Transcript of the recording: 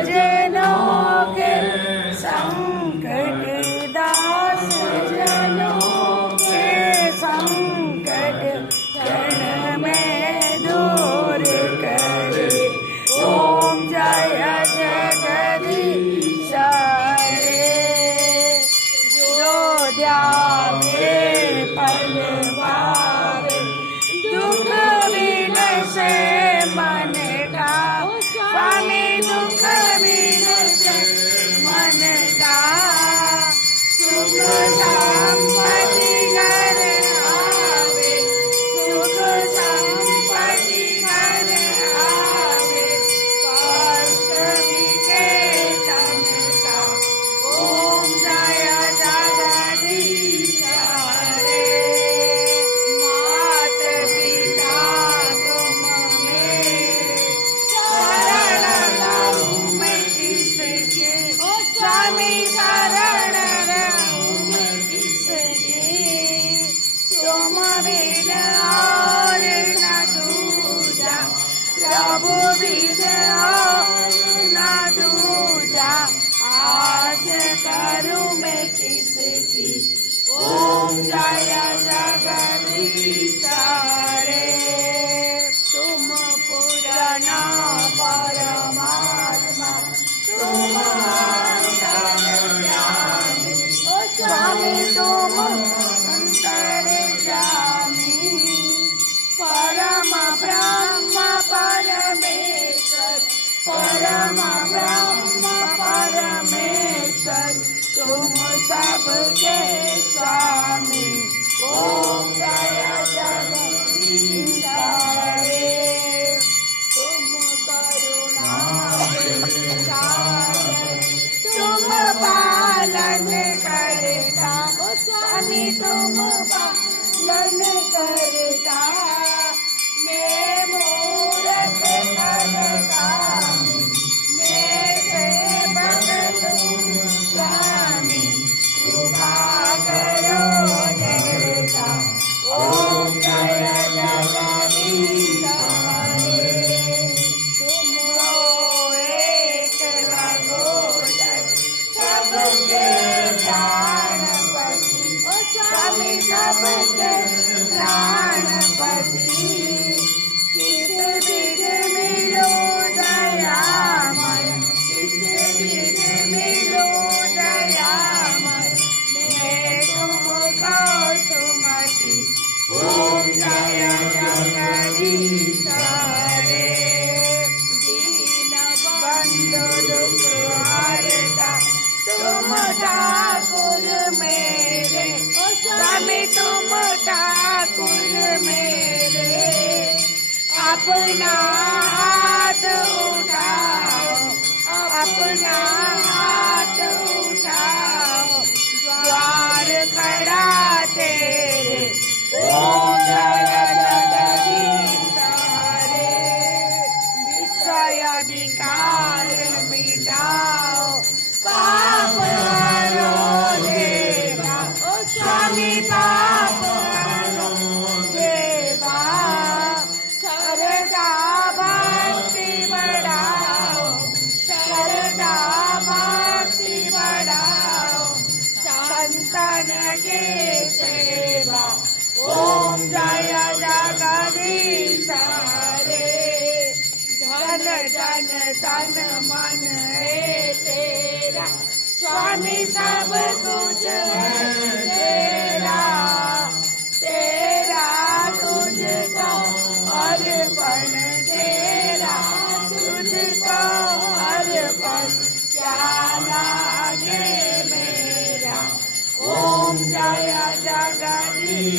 जनों के संकट दास जनों के संकट क्षण में दूर करे। ओम जय जगदीश रे जो ध्यावे पल पार दुख विनसे मन का। स्वामी दुख विनसे मन का सुख संपत्ति घर आवे। सुख संपत्ति घर आवे कष्ट विके तन का। ओम जय जगदीश रे मात पिता तुम मेरे शरण रहूं मैं किसके। स्वामी शरण रहूं मैं किसके। तुम बिन और न दूजा प्रभु बिन और न दूजा। आस करूं मैं किसकी। ओम जय जगदीश रे तुम पुराना परमात्मा तुम अंतर्यामी। ओ स्वामी तुम अंतर्यामी परम ब्रह्म परमेश्वर। परम ब्रह्म परमेश्वर तुम सबके स्वामी। ओम जय जगदीश रे तुम करुणा सागर तुम पालन करता। स्वामी तुम पालन करता। मैं मूरत करतामी मैं सेवक तुम स्वामी। कृपा करो जगता। ओम जय जगदीश रे तुम हो एक लगोदर सबके प्राणपति। स्वामी सबके प्राणपति। किस बिन मिलो दयामय किस बिन मिलो दयामय। मैं तुमको सुमति। ओम जय जगदीश रे दीन बंधु दुख हरता तुम ठाकुर मेरे। स्वामी तुम ठाकुर मेरे। अपना हाथ उठाओ अपना हाथ उठाओ द्वार खड़ा तेरे। ओम जय जगदीश रे विषय विकार मिटाओ पाप हरो देवा। स्वामी पाप हरो देवा। श्रद्धा भक्ति बढ़ाओ श्रद्धा भक्ति बढ़ाओ संतन के सेवा। ओम जय जगदीश रे धन जन तन मन है तेरा। स्वामी सब कुछ है तेरा। तेरा तुझको अर्पण तेरा तुझको अर्पण क्या लागे मेरा। ओम जय जगदीश।